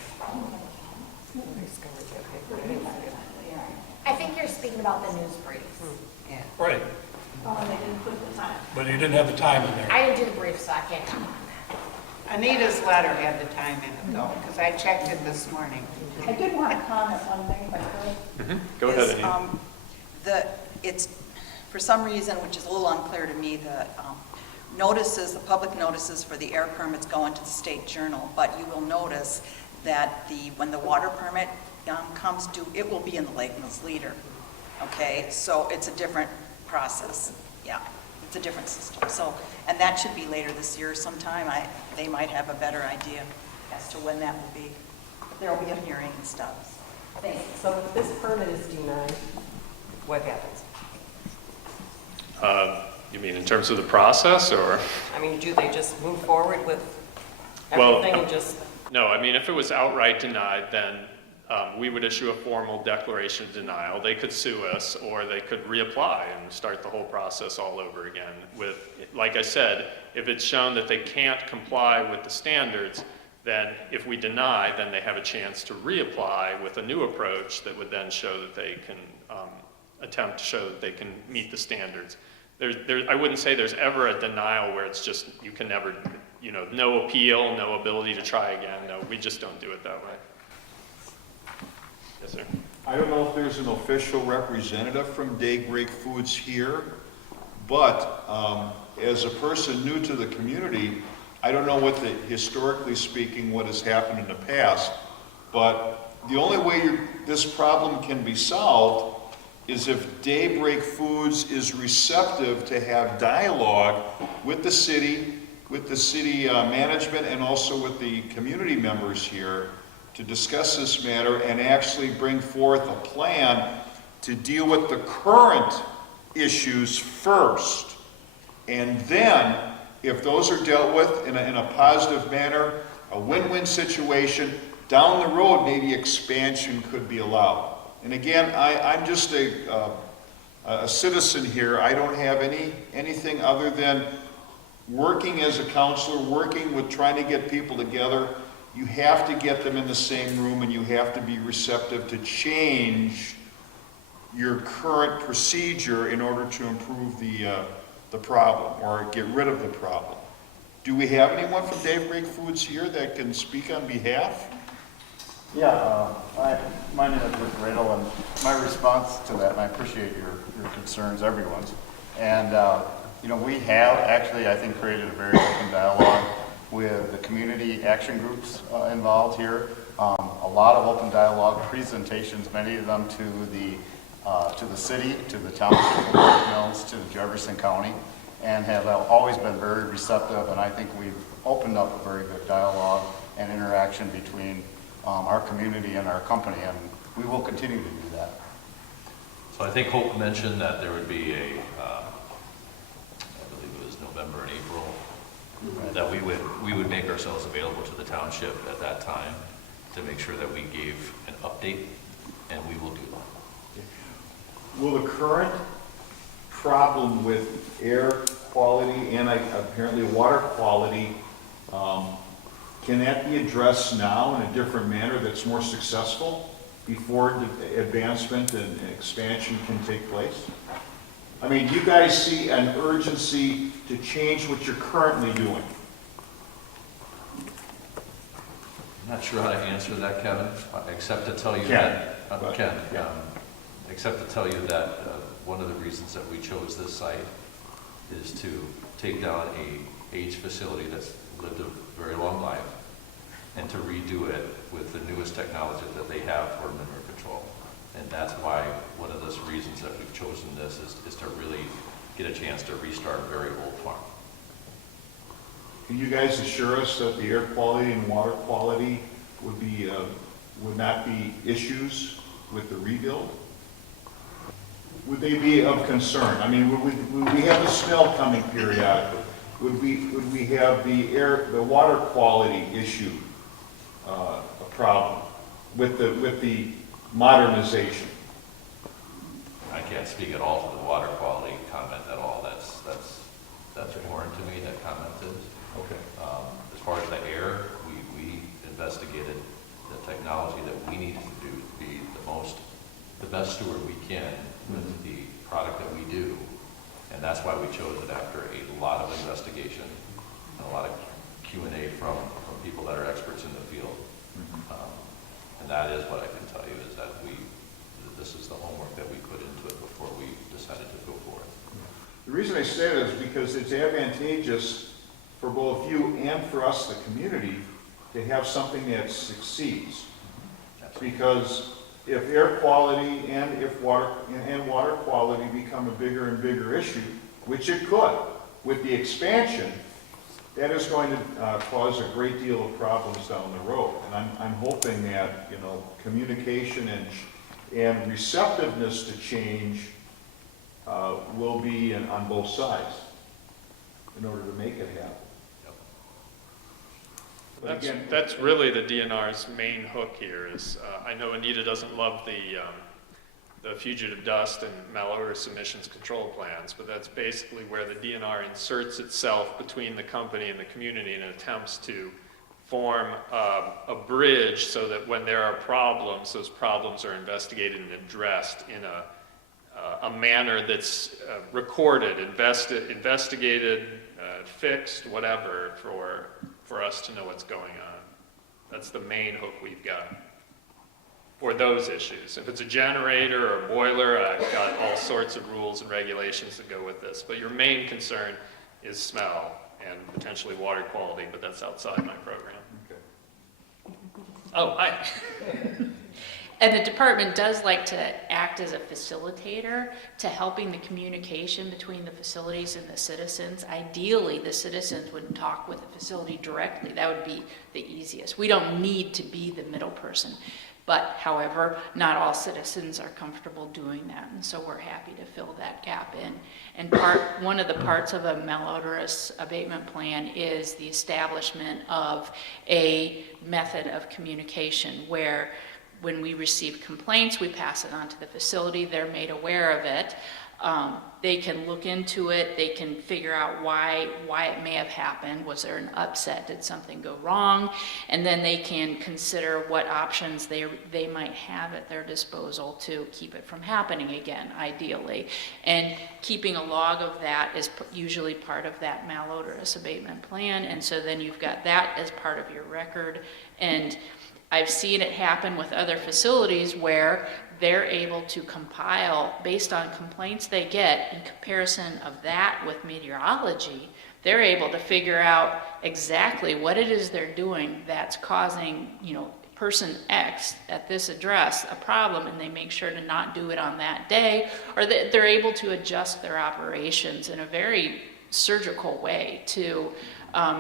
I think you're speaking about the news briefs. Right, Oh, and they didn't put the time. but he didn't have the time in there. I didn't do the brief, so I can't comment on that. Anita's letter had the time in it though, because I checked it this morning. I did want to comment one thing, if I could. Go ahead, Is, Anita. it's, for some reason, which is a little unclear to me, the notices, the public notices for the air permits go into the State Journal, but you will notice that when the water permit comes due, it will be in the Lake Mills Leader, okay? So it's a different process, yeah. It's a different system. So, and that should be later this year sometime. They might have a better idea as to when that will be. There will be a hearing and stuff. Thanks. So if this permit is denied, what happens? You mean in terms of the process, or? I mean, do they just move forward with Well, everything and just? No, I mean, if it was outright denied, then we would issue a formal declaration of denial. They could sue us, or they could reapply and start the whole process all over again. With, like I said, if it's shown that they can't comply with the standards, then if we deny, then they have a chance to reapply with a new approach that would then show that they can attempt to show that they can meet the standards. I wouldn't say there's ever a denial where it's just you can never, no appeal, no ability to try again. No, we just don't do it that way. Yes, sir. I don't know if there's an official representative from Daybreak Foods here, but as a person new to the community, I don't know historically speaking, what has happened in the past, but the only way this problem can be solved is if Daybreak Foods is receptive to have dialogue with the city management, and also with the community members here to discuss this matter and actually bring forth a plan to deal with the current issues first. And then, if those are dealt with in a positive manner, a win-win situation, down the road, maybe expansion could be allowed. And again, I'm just a citizen here. I don't have anything other than working as a counselor, working with trying to get people together. You have to get them in the same room, and you have to be receptive to change your current procedure in order to improve the problem or get rid of the problem. Do we have anyone from Daybreak Foods here that can speak on behalf? Yeah, my name is Rick Radel, and my response to that, and I appreciate your concerns, everyone's. And, we have actually, I think, created a very open dialogue with the community action groups involved here. A lot of open dialogue presentations, many of them to the city, to the township of Lake Mills, to Jefferson County. and have always been very receptive, and I think we've opened up a very good dialogue and interaction between our community and our company, and we will continue to do that. So I think Hope mentioned that there would be a, I believe it was November and April, that we would make ourselves available to the township at that time to make sure that we gave an update, and we will do that. Will the current problem with air quality and apparently water quality, can that be addressed now in a different manner that's more successful before the advancement and expansion can take place? I mean, do you guys see an urgency to change what you're currently doing? I'm not sure how to answer that, Kevin, except to tell you Ken. that, Ken, except to tell you that one of the reasons that we chose this site is to take down a aged facility that's lived a very long life and to redo it with the newest technology that they have for manure control. And that's why one of the reasons that we've chosen this is to really get a chance to restart a very old farm. Can you guys assure us that the air quality and water quality would not be issues with the rebuild? Would they be of concern? I mean, would we have a smell coming periodically? Would we have the water quality issue a problem with the modernization? I can't speak at all to the water quality comment at all. That's foreign to me, that comment is. Okay. As far as the air, we investigated the technology that we needed to do to be the best steward we can with the product that we do. And that's why we chose it after a lot of investigation and a lot of Q&A from people that are experts in the field. And that is what I can tell you is that this is the homework that we put into it before we decided to go forward. The reason I say that is because it's advantageous for both you and for us, the community, to have something that succeeds. Because if air quality and water quality become a bigger and bigger issue, which it could, with the expansion, that is going to cause a great deal of problems down the road. And I'm hoping that, communication and receptiveness to change will be on both sides in order to make it happen. That's really the DNR's main hook here is, I know Anita doesn't love the fugitive dust and malodorous emissions control plans, but that's basically where the DNR inserts itself between the company and the community and attempts to form a bridge so that when there are problems, those problems are investigated and addressed in a manner that's recorded, investigated, fixed, whatever, for us to know what's going on. That's the main hook we've got for those issues. If it's a generator or a boiler, I've got all sorts of rules and regulations that go with this. But your main concern is smell and potentially water quality, but that's outside my program. Okay. Oh, hi. And the department does like to act as a facilitator to helping the communication between the facilities and the citizens. Ideally, the citizens would talk with the facility directly. That would be the easiest. We don't need to be the middle person. But however, not all citizens are comfortable doing that, and so we're happy to fill that gap in. And one of the parts of a malodorous abatement plan is the establishment of a method of communication where when we receive complaints, we pass it on to the facility, they're made aware of it. They can look into it, they can figure out why it may have happened. Was there an upset? Did something go wrong? And then they can consider what options they might have at their disposal to keep it from happening again, ideally. And keeping a log of that is usually part of that malodorous abatement plan, and so then you've got that as part of your record. And I've seen it happen with other facilities where they're able to compile, based on complaints they get, in comparison of that with meteorology, they're able to figure out exactly what it is they're doing that's causing, person X at this address a problem, and they make sure to not do it on that day, or they're able to adjust their operations in a very surgical way to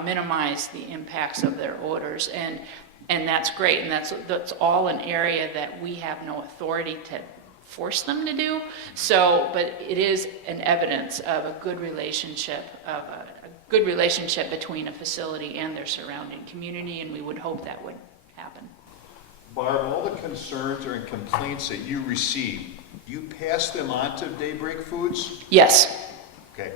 minimize the impacts of their odors. And that's great, and that's all an area that we have no authority to force them to do. So, but it is an evidence of a good relationship, between a facility and their surrounding community, and we would hope that would happen. Barb, all the concerns and complaints that you receive, you pass them on to Daybreak Foods? Yes. Okay.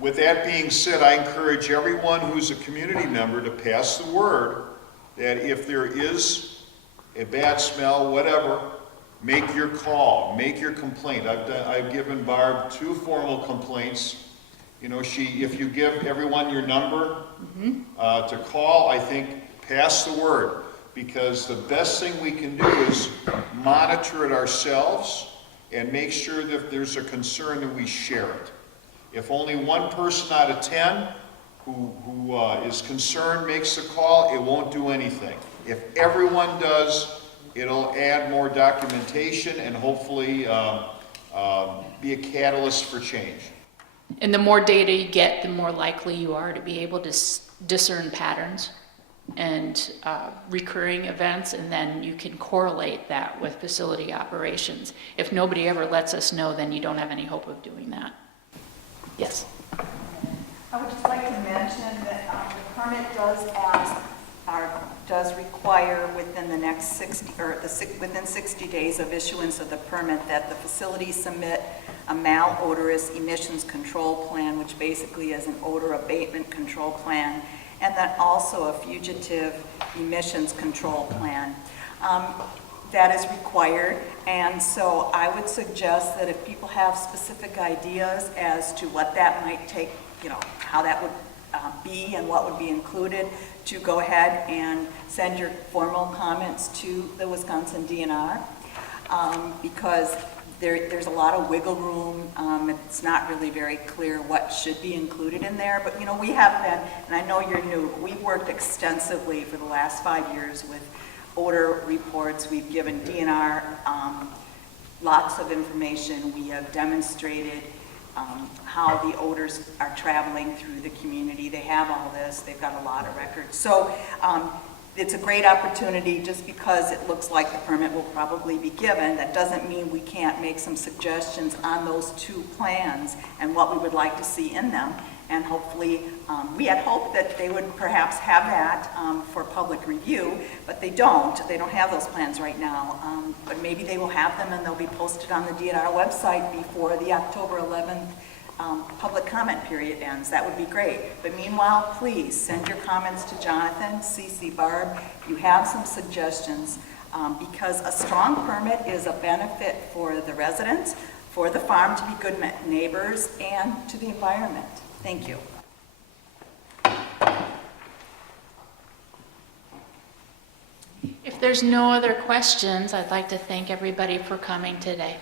With that being said, I encourage everyone who's a community member to pass the word that if there is a bad smell, whatever, make your call, make your complaint. I've given Barb 2 formal complaints. You know, if you give everyone your number to call, I think pass the word, because the best thing we can do is monitor it ourselves and make sure that if there's a concern that we share it. If only 1 person out of 10 who is concerned makes the call, it won't do anything. If everyone does, it'll add more documentation and hopefully be a catalyst for change. And the more data you get, the more likely you are to be able to discern patterns and recurring events, and then you can correlate that with facility operations. If nobody ever lets us know, then you don't have any hope of doing that. Yes? I would just like to mention that the permit does require within the next 60, within 60 days of issuance of the permit, that the facility submit a malodorous emissions control plan, which basically is an odor abatement control plan, and then also a fugitive emissions control plan. That is required, and so I would suggest that if people have specific ideas as to what that might take, you know, how that would be and what would be included, to go ahead and send your formal comments to the Wisconsin DNR, because there's a lot of wiggle room. It's not really very clear what should be included in there, but you know, we have been, and I know you're new, but we've worked extensively for the last 5 years with odor reports. We've given DNR lots of information. We have demonstrated how the odors are traveling through the community. They have all this. They've got a lot of records. So it's a great opportunity. Just because it looks like the permit will probably be given, that doesn't mean we can't make some suggestions on those 2 plans and what we would like to see in them. And hopefully, we had hoped that they would perhaps have that for public review, but they don't. They don't have those plans right now. But maybe they will have them, and they'll be posted on the DNR website before the October 11th public comment period ends. That would be great. But meanwhile, please send your comments to Jonathan, CC Barb. You have some suggestions, because a strong permit is a benefit for the residents, for the farm to be good neighbors, and to the environment. Thank you. If there's no other questions, I'd like to thank everybody for coming today.